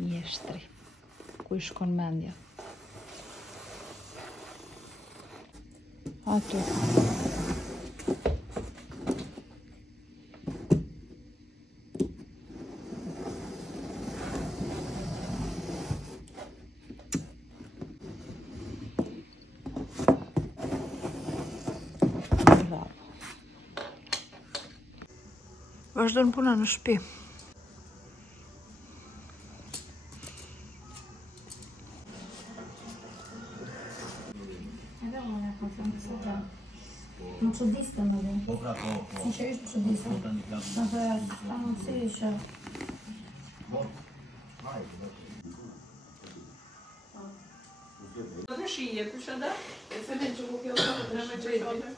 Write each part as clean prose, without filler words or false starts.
Mjeshtri. Ku I shkon mendja? Aty. Vazhdon puna në shtëpi. Më çuditste më dhe. Sinqerisht më çuditste. Në të ka mundësi që... Në shije, për shënda? E se me që ku kjo në me që I tote?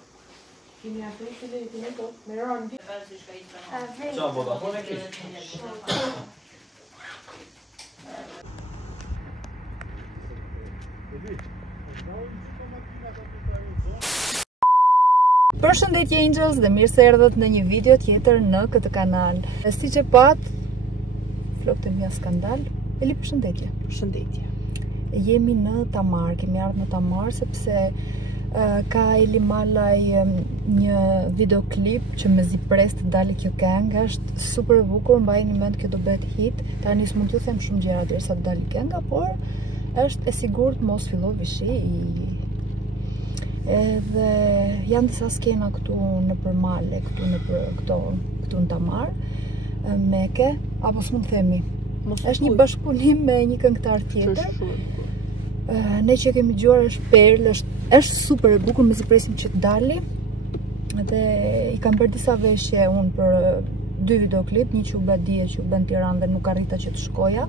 Kimi atë I shënde I të me tote? Me rënë di? Qa, Vodafone e kishë? Përshëndetje Angels dhe mirë se erdhët në një video tjetër në këtë kanal. Siç e pat, flokët e mia skandal. Eli, përshëndetje. Përshëndetje. Jemi në Tamar, kemi ardhur në Tamar sepse ka Eli Malaj një videoklip që mezi pres të dalë kjo këngë, është super e bukur, mbajini mend kjo do bëhet hit. Tani s'mund t'ju them shumë gjëra derisa të dalë kënga, por është e sigurt mos filloj vishi edhe janë disa skena këtu në përmale, këtu në Tamar, meke, apo s'mund themi. Është një bashkëpunim me një këngëtar tjetër. Ne që kemi dëgjuar është Perl, është super e bukur, mezi presim që të dali. Dhe I kam bërë disa veshje unë për 2 videoklip, një që u bë dje, që u bë në Tiranë dhe nuk arrita që të shkoja.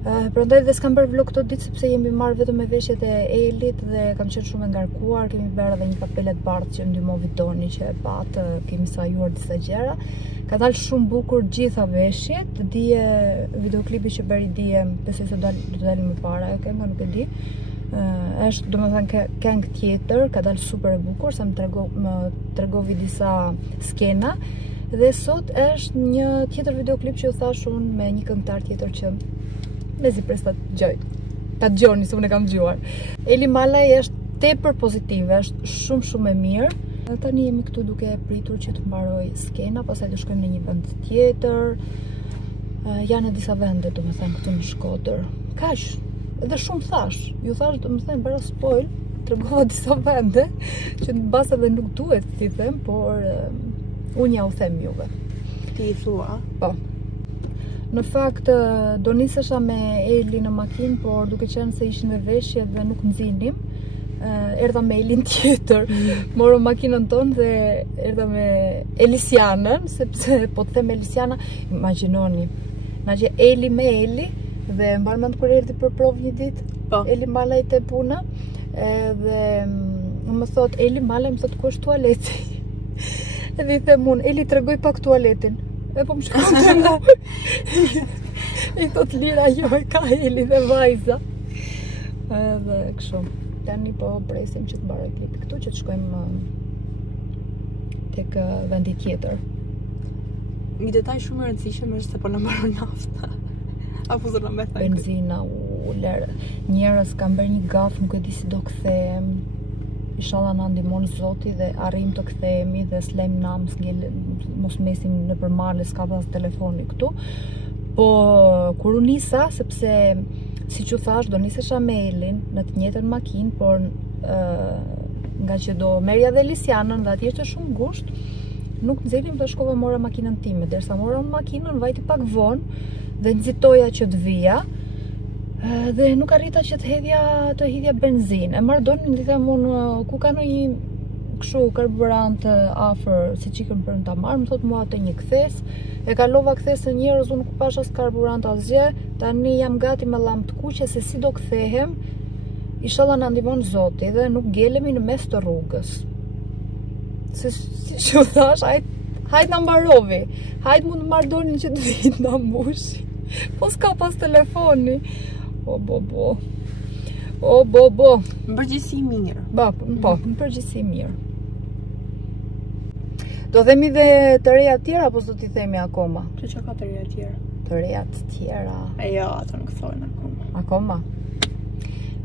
Prandaj dhe s'kam bërë vlog këto ditë sepse jemi marrë vetëm me veshjet e Elit dhe kam qenë shumë e ngarkuar, kemi bërë edhe një kapele të bardhë që ndihmovi Doni që e patë, kemi sajuar disa gjëra. Ka dalë shumë bukur gjitha veshjet, dije videoklipi që bëri dije, besoj se do dalë më para, kënga nuk e di. Është domethënë këngë tjetër, ka dalë super e bukur, sa më tregovi disa skena. Dhe sot është një tjetër videoklip që u thash unë me një këngëtar tjetër që mezi pres ta dëgjoni se unë e kam dëgjuar. Eli Malaj është tepër pozitive, është shumë e mirë. Tani jemi këtu duke pritur që të mbaroj skena, pastaj do shkojmë në një vend tjetër. Janë në disa vende, domethënë këtu në Shkodër. Kaq, edhe shumë thash. Ju thash domethënë para spoil, tregova disa vende që mbas edhe nuk duhet t'i them, por unë ja u them juve. Ti I thua? Po. Në fakt, do nisesha me Eli në makinë, por duke qenë se ishin me veshje dhe nuk nxinim, erdha me Elin tjetër. Morëm makinën tonë dhe erdha me Elisianën, sepse po të them Elisiana, imagjinoni. Na gje Eli me Eli dhe mbar mend kur erdhi për provë një ditë, po. Eli Malaj te puna, dhe më thot Eli Malaj më thot ku është tualeti. Edhe I them unë, Eli tregoj pak tualetin. E po më shkon të mu. I thot lira jo e ka Eli dhe vajza. Edhe kështu. Tani po presim që të mbaroj klipi këtu, që të shkojmë tek vendi tjetër. Një detaj shumë e rëndësishëm është se po na mbaron nafta. Apo do na mbet benzina, njerëz kanë bërë një gaf, nuk e di si do kthehem. Inshallah na ndihmon Zoti dhe arrim të kthehemi dhe s'lejm nam, mos mesim në përmale, s'ka pas telefoni këtu. Po kur u nisa, sepse siç u thash, do nisesha me Elin në të njëjtën makinë, por nga që do merja dhe Lisianën dhe atje është shumë gusht, nuk nxelim dhe shkova mora makinën time. Derisa mora makinën, vajti pak vonë dhe nxitoja që të vija. Dhe nuk arrita që të hidhja benzinë. E marrë Donin dhe them unë ku ka një kështu karburant afër si çikën për në Tamar, më thot mua të një kthes. E kalova kthesën njerëz, unë nuk pash as karburant asgjë. Tani jam gati me llam të kuqe se si do kthehem. Inshallah na ndihmon Zoti dhe nuk gelemi në mes të rrugës. Si që thash, hajt na mbarovi. Hajt mund të marr Donin që të vit na mbushi. Po s'ka pas telefoni. O bo. Në përgjithësi mirë. Po, në përgjithësi mirë. Do themi dhe të reja tjera, apo do t'i themi akoma? Që ka të reja tjera? të reja të tjera. Jo, ato nuk thonë akoma. Akoma?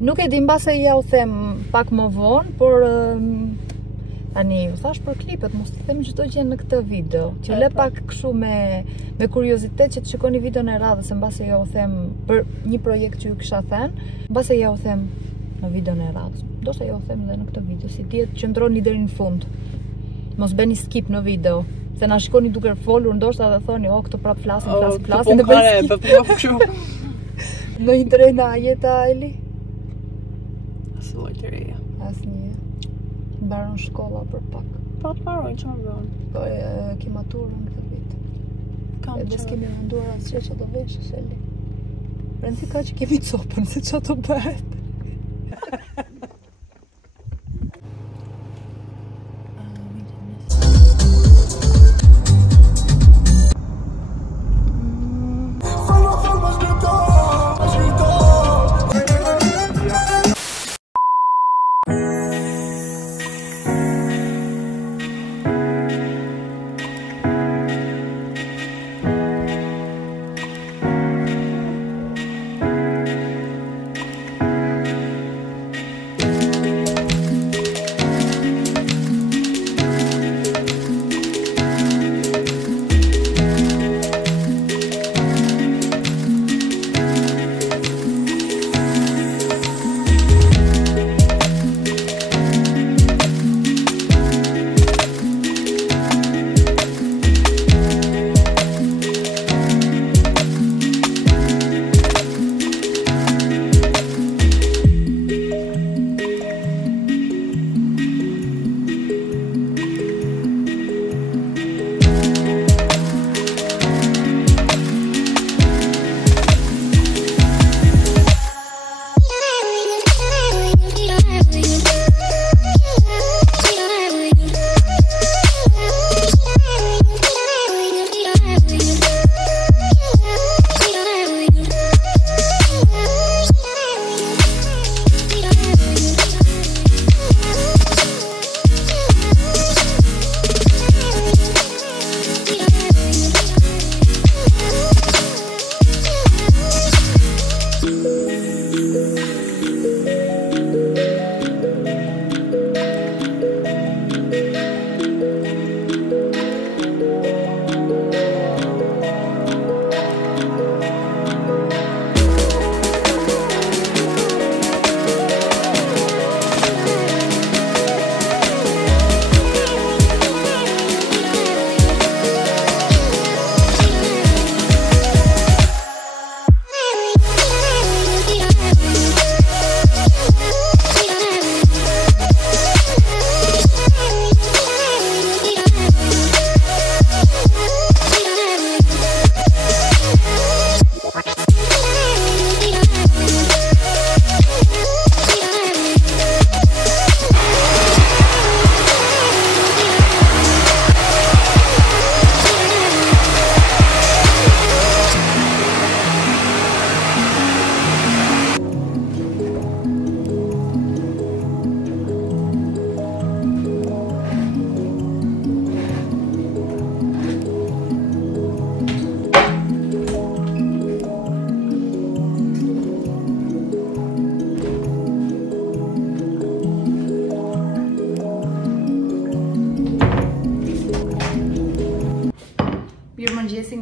Nuk e di, mbase ja u them pak më vonë, por tani u thash për klipet, mos të them çdo gjë në këtë video. Që le pak kështu me kuriozitet që të shikoni videon e radhës, mbase ja u them për një projekt që ju kisha thënë, mbase ja u them në videon e radhës. Ndoshta ja u them edhe në këtë video, si dihet qëndroni deri në fund. Mos bëni skip në video. Se na shikoni duke folur ndoshta dhe thoni, "O, këto prap flasin dhe bëjnë skip." Në një trena jeta Eli? Asë të reja. Asnjë. Mbaron shkolla për pak. Po të mbarojnë, që më bënë? Po ki maturën këtë vit. Edhe s'kemi menduar asgjë që do veshësh Eli. Rëndësi ka që kemi copën, se që do bëhet.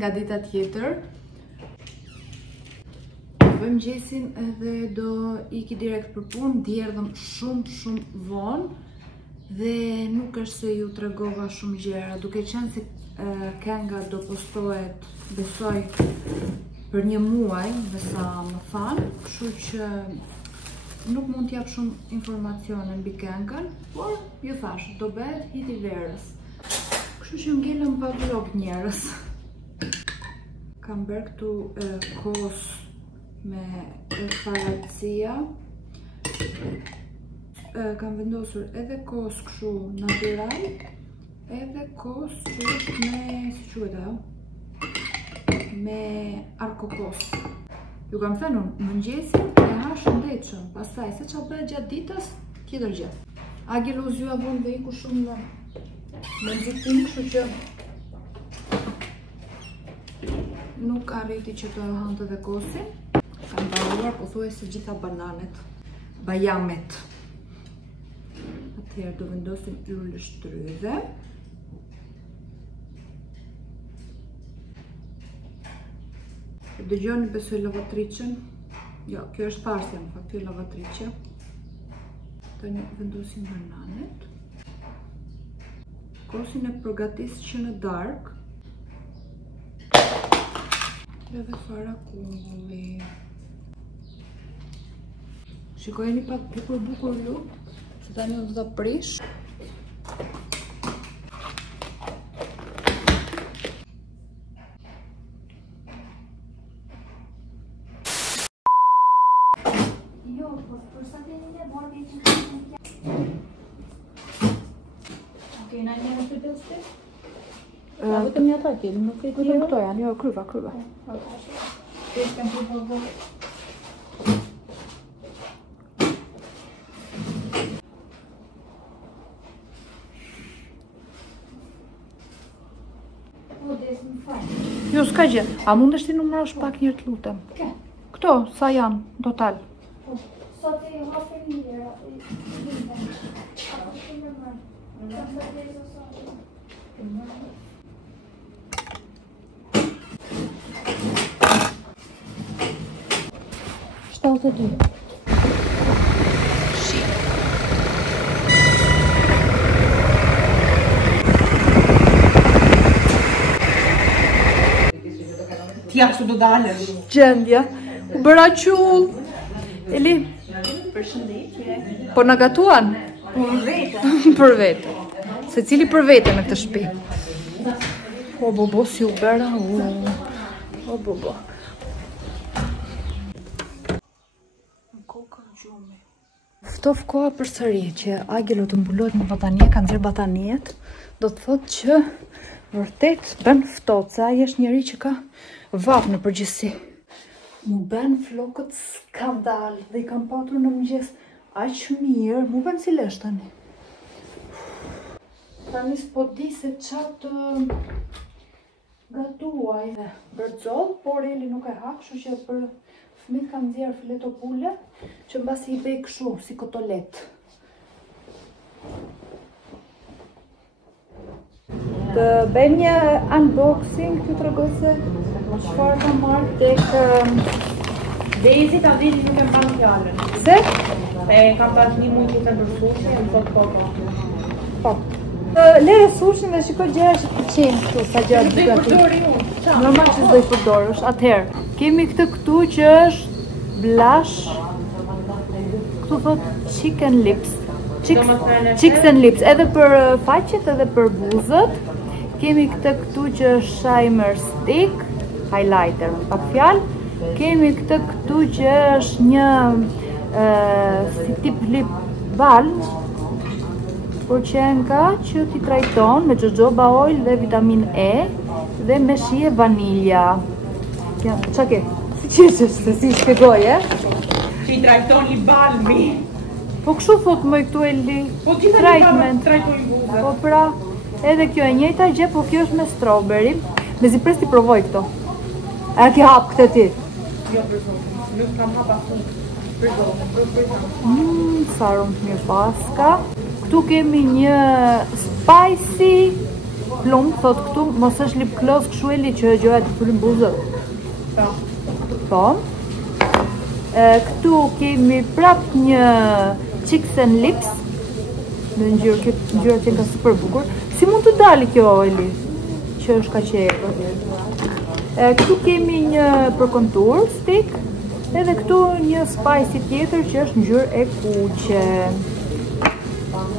Nga dita tjetër. Bëjmë gjesin edhe do iki direkt për punë, djerdhëm shumë vonë dhe nuk është se ju tregova shumë gjëra, duke qenë se kënga do postohet, besoj, për një muaj, me sa më thanë, kështu që nuk mund t'jap shumë informacione mbi këngën, por ju thash, do bëhet hit i verës. Kështu që ngellëm pa vlog njerës. Kam bërë këtu kos me faracia. Kam vendosur edhe kos kështu natyral, edhe kos që është me, si quhet ajo? Me arkokos. Ju kam thënë unë, mëngjesin e ha shëndetshëm, pastaj se çfarë bëhet gjatë ditës, tjetër gjë. Agilo zya vonë dhe iku shumë në nxitim, kështu që nuk arriti që të hante dhe kosin. Kam baruar pothuajse gjitha bananet. Bajamet. Atëherë do vendosim yll shtrydhe. Dëgjoni besoj lavatriçën. Jo, kjo është farsja, më fakt, kjo është lavatriçe. Tani vendosim bananet. Kosin e përgatis që në darkë. Edhe fara kumulli. Shikojeni pak bukur bukur lu, që tani do ta prish. Okej, na një të bëste? Vetëm një ata kemi, nuk e di. Vetëm këto janë, jo, kryva. Jo, s'ka gjë. A mundesh ti numërosh pak njërë të lutem? Këto, sa janë, total? Sot e hafe një Ti ashtu do dalësh. Gjendja. U bëra qull. Eli? Përshëndetje. Po në gatuan? Për vete. Për vete. Se cili për vete në këtë shtëpi. O bobo si u bëra. O bobo. Ftof koha për sëri që Agelo të mbulohet në batanie, kanë nxjerr bataniet, do të thotë që vërtet bën ftohtë, se ai është njëri që ka vap në përgjithësi. Mu bën flokët skandal dhe i kam patur në mëngjes aq mirë, mu bën si lesh tani. Tani s'po di se çfarë gatuaj. Bërxoll, por Eli nuk e ha, kështu që për fëmijët kanë nxjerr fileto pule, që mbasi i bëj kështu si kotolet. Të bëjmë një unboxing, t'ju tregoj se çfarë kam marrë tek Dezi ta vini nuk e mban fjalën. Se? E kam pas një mujë të ndërsushi, më thot po. Po. Lere sushin dhe shiko gjëra që të qenë këtu, sa gjëra të gati. Normal që s'do i përdorësh. Atëherë, kemi këtë këtu që është blash. Këtu thot chicken lips. Chicks and lips, edhe për faqet edhe për buzët. Kemi këtë këtu që është shimer stick, highlighter, me pak fjalë. Kemi këtë këtu që është një si tip lip balm, por që nga që ti trajton me jojoba oil dhe vitamin E dhe me shije vanilja. Qa ke? Si qeshesh se si shpjegoj, Që i trajton lip balmi. Po kështu thot më këtu e li Po gjitha treatment. trajtojnë buzët. Po pra, edhe kjo e njëjta gjë, po kjo është me strawberry. Mezi pres ti provoj këto. A ke hap këtë ti? Jo, për zonë. Nuk kam hapa fund. Për zonë. Sa aromë të mirë paska. Këtu kemi një spicy plum, thot këtu, mos është lip gloss kështu e li që gjoja të pëllin buzët. Po. Këtu kemi prap një Chicks and Lips. Në ngjyrë, kjo ngjyra që ka super bukur. Si mund të dali kjo Eli? Që është ka që këtu kemi një për kontur stick. Edhe këtu një spicy tjetër që është ngjyrë e kuqe.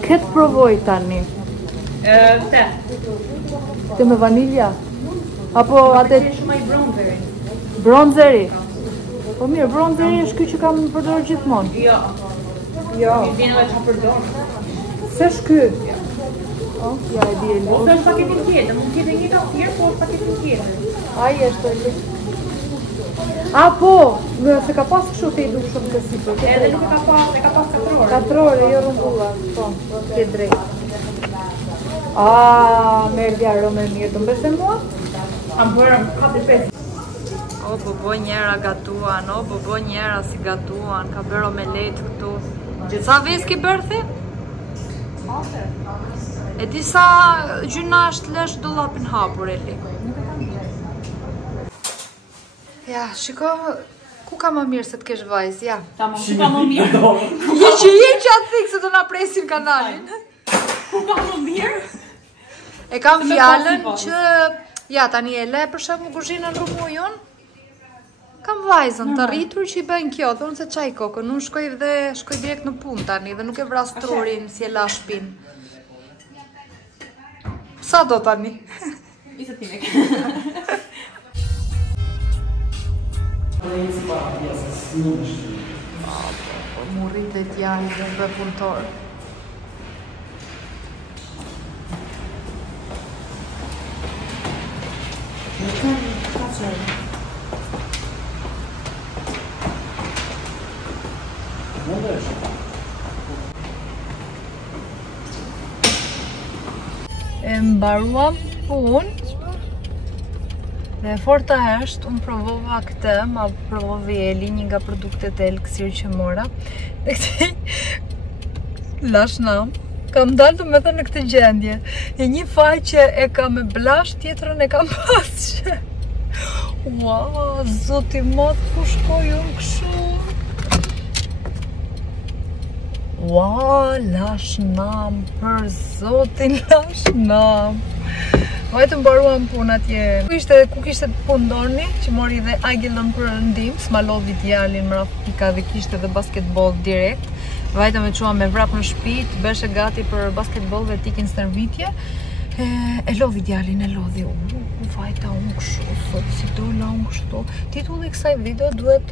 Këtë provoj tani. Te. Këtë me vanilja? Apo atë Shumë i bronzeri. bronzeri? Po mirë, bronzeri është ky që kam përdorur gjithmonë. Jo. Jo. I vjen edhe çfarë përdor. Se është ky? Oh, ja e di e Ose lu. është paketin tjetër, mund të jetë një tjetër, po është paketin tjetër. Ai është e lu. A po, se ka pas kështu te i duk shumë të sipër. Edhe nuk e ka pas 4 orë. 4 orë, jo rëmbulla. Po, ke drejt. Merdi aromë e mirë, të mbes e mua? Kam bërë 4-5. O, bobo njera gatuan, o, bobo njera si gatuan, ka bërë omelet këtu. Sa ves ki bërthi? E di sa gjyna është lesh dollapin hapur, Eli? Ja, shiko, ku ka më mirë se të kesh vajz, ja. Ku ka më mirë? Je që atë thikë se të na presim kanalin. Ku ka më mirë? E kam fjallën që, ja, tani e le për shembull kuzhinën rumujon. Kam vajzën të rritur që i bëjnë kjo, dhe unë se qaj kokën, unë shkoj direkt në punë tani dhe nuk e vras trurin si e la shpin. Sa do tani? Isë ti me Mu rrit dhe t'jali dhe bë punëtor. E mbaruam punë dhe forta është, unë provova këtë, ma provovi Eli, një nga produktet e Elixir që mora dhe këti lashnam kam dalë të me thë në këtë gjendje e një faqe e kam me blash, tjetrën e kam pasë. Ua, zoti matë, ku shkoj unë këshu? Ua, lashnam, për zotin lashnam. Vajtë mbaruam punë atje. Ku kishte pundoni, që mori dhe Agilën për ndim, s'ma lodhi djalin mra pika dhe kishte dhe basketball direkt. Vajtë me qua me vrap në shtëpi, të beshe gati për basketball dhe tikin stërvitje. E lodhi djalin, e lodhi. Vajta unë kështu, sot si dola unë kështu. Titulli kësaj video duhet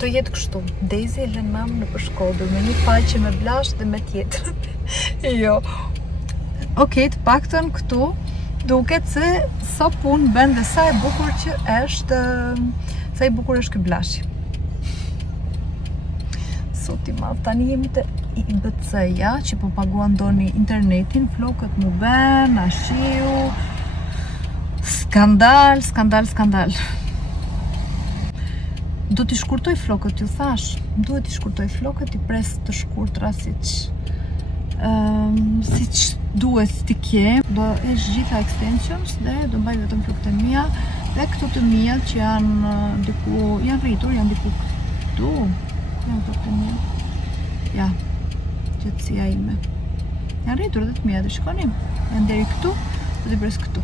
të jetë kështu. Daisy e lën mamë në përshkodër, me një faqe me blash dhe me tjetër. Jo. Okej, të paktën këtu duket se sa punë bën dhe sa e bukur që është, sa i bukur është ky blashi. Sot i madh, tani jemi të IBC-ja që po paguan doni internetin, flokët mu ben, ashiu, skandal, skandal, skandal. Do t'i shkurtoj flokët, ju thash, duhet t'i shkurtoj flokët, i pres të shkurtra siç duhet t'i kje. Do esh gjitha extensions dhe do mbaj vetëm flokët e mia dhe këto të mia që janë diku, janë rritur, janë diku këtu. Janë flokët e mia. Ja, gjatësia ime. Janë rritur dhe të mia, dhe shikoni, janë deri këtu, do t'i pres këtu.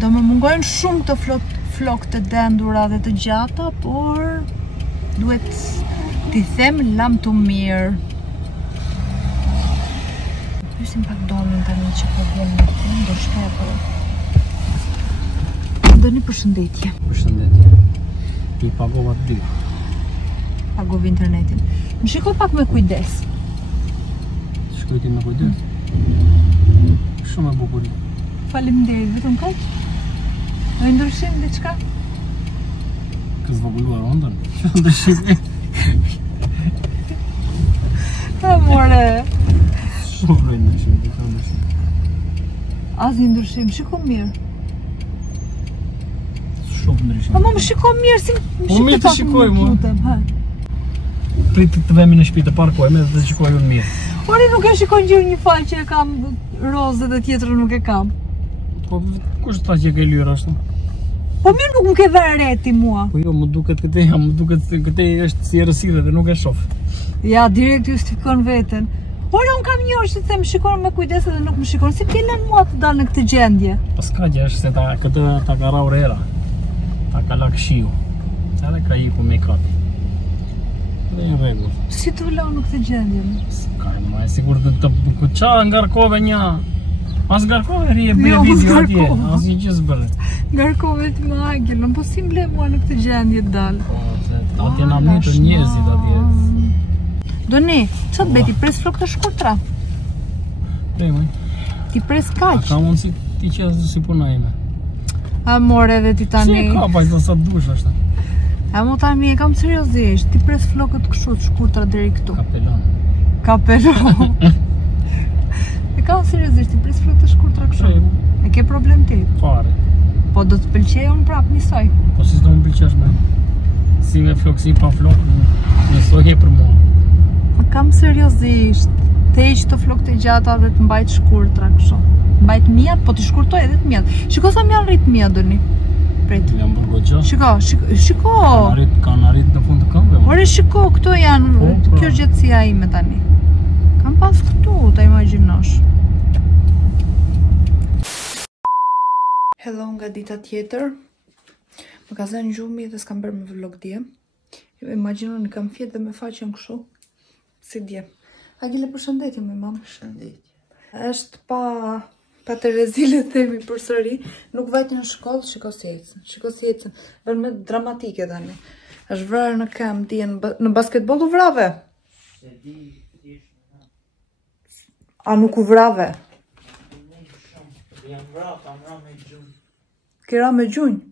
Do më mungojnë shumë të flokë të dendura dhe të gjata, por duhet t'i them lam të mirë. Pysim pak domin tani që po vjen në punë, do shkaj apo. Doni përshëndetje. Përshëndetje. I pagova 2. Pagova internetin. Më shikoj pak me kujdes. Shkoj ti me kujdes? Shumë e bukur. Faleminderit, vetëm kaq? Në ndryshim diçka? Ka zvogëluar ondën? Që ndryshim? Amore. Shumë ndryshim, ka ndryshim. Asnjë ndryshim, shiko mirë. Shumë ndryshim. Po më shiko mirë, si më shiko. Mirë të shikoj mua. Prit të vemi në shtëpi të parkojmë dhe të shikoj unë mirë. Ori nuk e shikoj gjë një faqe e kam rozë dhe tjetrën nuk e kam. Po kush tha që ke lyrë ashtu? Po mirë nuk më ke dhënë re ti mua. Po jo, më duket këtë jam, më duket se këtë është si errësirë dhe nuk e shoh. Ja, direkt justifikon veten. Ora unë kam një orë që të them shikon me kujdes dhe nuk më shikon. Si t'jelen mua të dalë në këtë gjendje? Pas ka gjë është se këtë ta ka raur era. Ta ka lak shiu. Edhe ka iku me kapi. Dhe në rregull. Si të vëllau në këtë gjendje? S'ka më e sigurt të qa ngarkove një. As ngarkove rije bëje video atje. As një gjë s'bërë. Ngarkove ti me Agilën, po si mble mua në këtë gjendje të dalë? Po, se atje na mnitur njerëzit atje. Doni, ç'të bëj ti pres flokë të shkurtra? Premoj. Ti pres kaq? Ka mundsi ti që si puna ime. Amore edhe ti tani. Si ka pa sa dush ashtu. A mo tani e kam seriozisht, ti pres flokët kështu të shkurtra deri këtu. Kapelon. Kapelon. E kam seriozisht, ti pres flokë të shkurtra kështu. E ke problem ti? Fare. Po do të pëlqej unë prap njësoj. Po si s'do më pëlqesh me. Si me flok, si pa flok, njësoj e për mua. Kam seriozisht. Të heq të flok të gjata dhe të mbajt shkurtra kështu. Mbajt mijat, po të shkurtoj edhe të mijat. Shiko sa më janë rrit mijat doni. Prit. Jam bërë goxha. Shiko. Kanë arrit në fund të këmbëve. Ore shiko, këto janë, kjo është gjatësia ime tani. Kam pas këtu, ta imagjinosh. Hello nga dita tjetër. Më ka zënë gjumi dhe s'kam bërë me vlog dje. Imagjinoni kam fjet dhe me faqen kështu. Si dje. Agile, përshëndetje me mamë. Përshëndetje. Është pa të rezile themi përsëri. Nuk vajtë në shkollë, shiko si ecën. Bërë me dramatike tani. Është vrarë në kam, në basketbol u vrave? A nuk u vrave? Jam vrarë, kam ra me gjunjë. Kira me gjunjë?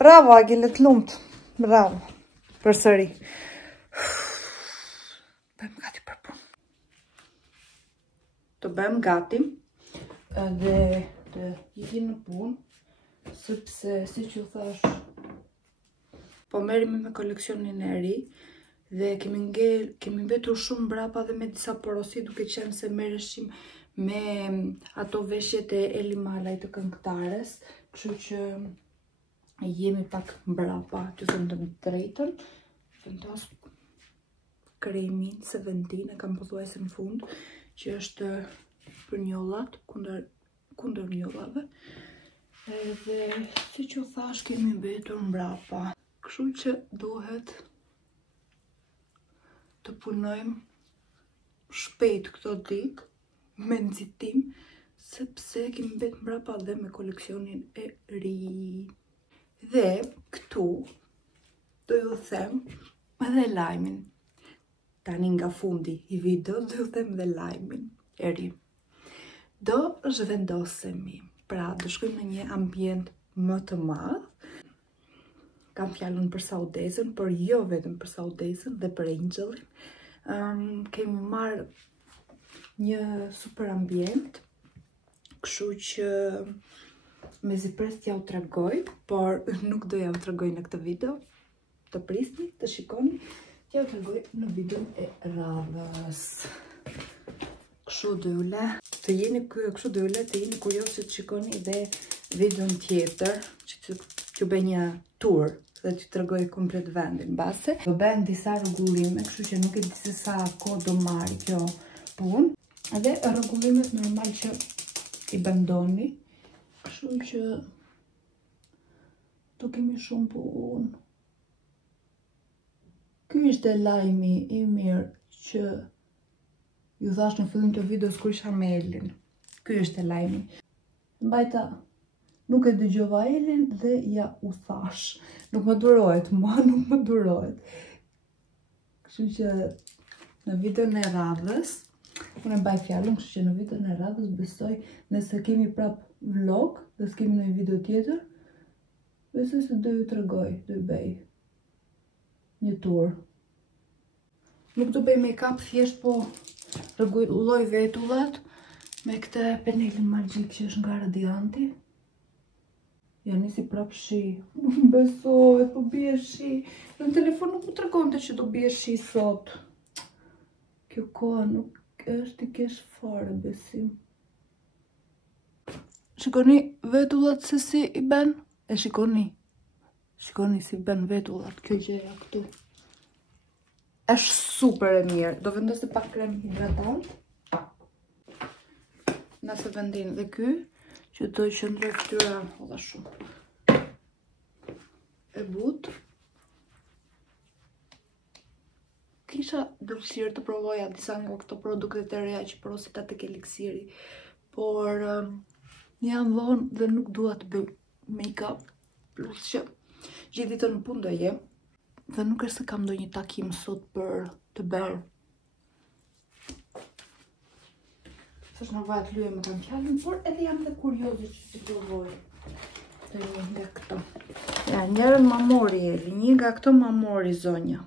Bravo, Agile, të lumët. Bravo. Përsëri. Bëjmë gati për punë. Të bëjmë gati dhe të jeti në punë, sepse, si që thash, po merremi me koleksionin e ri dhe kemi mbetur shumë brapa dhe me disa porosi, duke qenë se merreshim me ato veshjet e Eli Malaj të këngëtares, kështu që jemi pak mbrapa, të thënë të drejtën. Vendos kremin 17 e kam pothuajse në fund, që është për njollat, kundër njollave. Edhe, si që thash, kemi mbetur mbrapa. Kështu që duhet të punojmë shpejt këto ditë, me nxitim, sepse kemi mbetur mbrapa dhe me koleksionin e ri. Dhe këtu do ju them edhe lajmin. Tani nga fundi i video do ju them dhe lajmin e ri. Do zhvendosemi, pra do shkojmë në një ambient më të madh. Kam fjalën për Saudezën, por jo vetëm për Saudezën dhe për Angelin. Kemi marrë një super ambient, kështu që mezi pres t'ja u tregoj, por nuk do ja u tregoj në këtë video. Të prisni, të shikoni, t'ja u tregoj në videon e radhës. Kështu do ju le të jeni kurioz që të shikoni dhe videon tjetër, që t'ju bëj një tour dhe t'ju tregoj komplet vendin mbase. Do bëhen disa rregullime, kështu që nuk e di se sa kohë do marrë kjo punë. Edhe rregullimet normal që i bëndoni. Kështu që do kemi shumë punë. Ky ishte lajmi i mirë që ju thash në fillim të videos kur isha me Elin. Ky ishte lajmi. Mbajta nuk e dëgjova Elin dhe ja u thash. Nuk më durohet, nuk më durohet. Kështu që në videon e radhës, unë e mbaj fjallën, kështu që në videon e radhës besoj nëse kemi prap vlog dhe s'kemi në video tjetër, besoj se do ju tregoj, do ju bëj një tour. Nuk do bëj make-up thjesht, po rregulloj vetullat me këtë penelin magjik që është nga Radianti. Ja nisi prap shi. Nuk besohet, po bie shi. Në telefon nuk më tregonte që do bie shi sot. Kjo koha nuk është i kesh fare besim. Shikoni vetullat se si i ben. E shikoni si ben vetullat. Kjo gjëja këtu është super e mirë. Do vendosë pak krem hidratant. Nëse vendin dhe ky, që do qëndroj fytyra edhe shumë e butë. Kisha dëshirë të provoja disa nga këto produkte të reja që porosit atë tek Elixiri, por jam vonë dhe nuk dua të bëj make-up, plus që gjithë ditën në punë do jem, dhe nuk është se kam ndonjë takim sot për të bërë. Është në vajt lyje me kanë fjallën, por edhe jam dhe kuriozi që të provoj të një nga këto. Ja, njerën ma mori Eli, një nga këto ma mori zonja.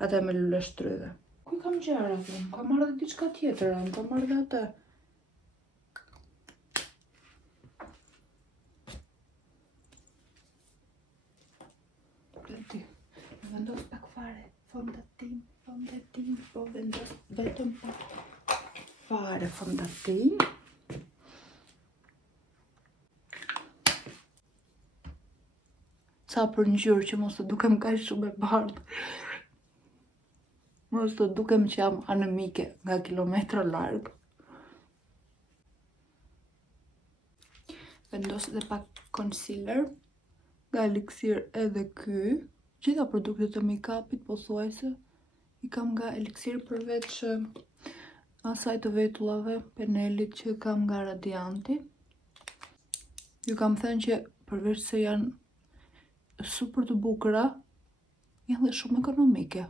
Ata me lule shtryve. Kuj kam gjera, kam marrë dhe diçka tjetër, kam marrë dhe atë. vendos pak fare fondatin, po vendos vetëm pak fare fondatin. Sa për ngjyrë që mos të dukem kaq shumë e bardhë. Mos të dukem që jam anemike nga kilometra larg. Vendos dhe pak concealer nga Elixir edhe ky. Gjitha produktet të make-upit pothuajse i kam nga Elixir përveç asaj të vetullave, penelit që kam nga Radianti. Ju kam thënë që përveç se janë super të bukura, janë dhe shumë ekonomike.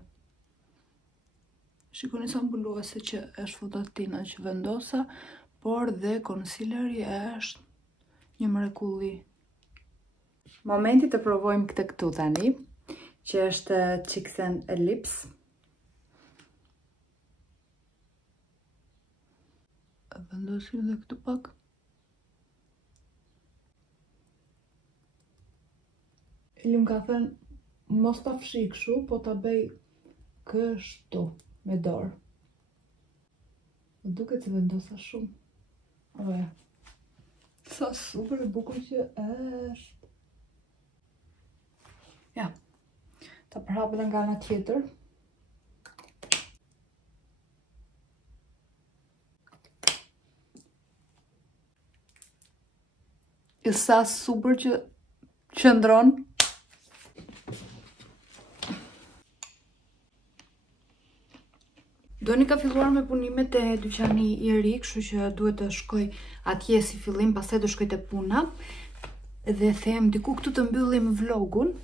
Shikoni sa mbuluese që është fondatina që vendosa, por dhe concealeri është një mrekulli. Momenti të provojmë këtë këtu tani, që është Chicks and Lips. Vendosim dhe këtu pak. Ili më ka thënë, mos ta fshi kështu, po ta bëj kështu me dorë. Duket se vendosa shumë. Oja. Sa super e bukur që është. Ja. Ta përhapë dhe nga ana tjetër. Sa super që qëndron. Doni ka filluar me punimet e dyqani i ri, kështu që duhet të shkoj atje si fillim, pastaj do shkoj te puna. Dhe them diku këtu të mbyllim vlogun.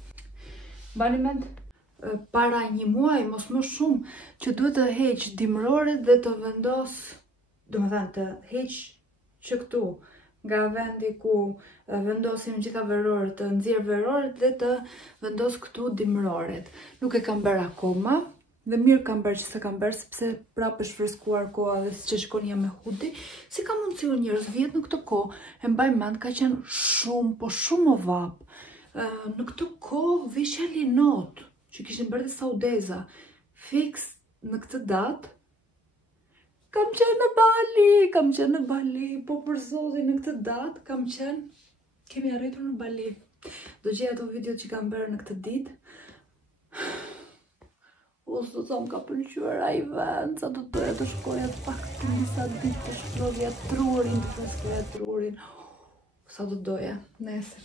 Mbani mend, para një muaji, mos më shumë, që duhet të heq dimëroret dhe të vendos, domethënë të heq që këtu, nga vendi ku vendosim gjitha veroret, të nxjerr veroret dhe të vendos këtu dimëroret. Nuk e kam bërë akoma. Dhe mirë kam bërë që se kam bërë, sepse prapë është freskuar koha dhe si që shikoni jam me hudi. Si ka mundësi o njerëz vjet në këtë kohë, e mbaj mend ka qenë shumë, po shumë o vapë. Në këtë kohë vishja linot, që kishin bërë dhe saudeza, fix në këtë datë, kam qenë në Bali, po për zotin në këtë datë, kemi arritur në Bali. Do gjej ato videot që kam bërë në këtë ditë. Ose sa më ka pëlqyer ai vend, sa do doja të shkoja pak të disa ditë të shprovja trurin, sa do doja, nesër.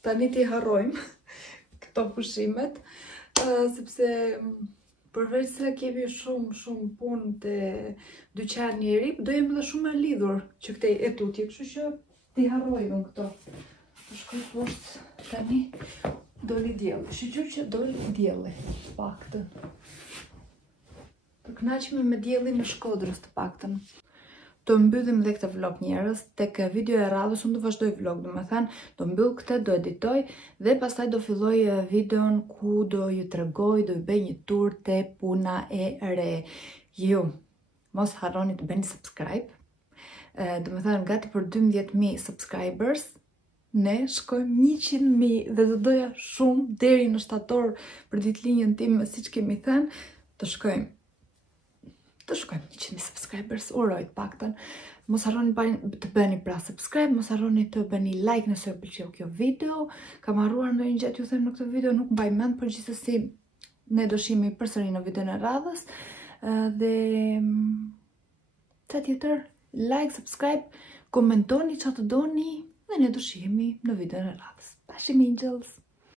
Tani t'i harrojmë këto pushimet, sepse përveç se kemi shumë punë te dyqani i ri, do jem edhe shumë e lidhur që këtej e tutje, kështu që t'i harrojmë këto. Do shkoj poshtë tani. Doli dielli, shiqur që doli dielli, paktën. Të kënaqemi me diellin në Shkodrës të paktën. Do mbyllim dhe këtë vlog njerëz, tek video e radhës unë do vazhdoj vlog, domethënë do mbyll këtë, do editoj dhe pastaj do filloj videon ku do ju tregoj, do ju bëj një tur te puna e re. Ju mos harroni të bëni subscribe. Domethënë gati për 12.000 subscribers. Ne shkojmë 100.000 dhe do doja shumë deri në shtator për ditëlinjën tim, siç kemi thënë, të shkojmë 100.000 subscribers, uroj të paktën. Mos harroni të bëni pra subscribe, mos harroni të bëni like nëse ju pëlqeu kjo video. Kam harruar ndonjë gjë t'ju them në këtë video, nuk mbaj mend, por gjithsesi ne do shihemi përsëri në videon e radhës. Dhe sa tjetër, like, subscribe, komentoni çfarë të doni. Dhe ne do shihemi në videon e radhës. Bashim Angels!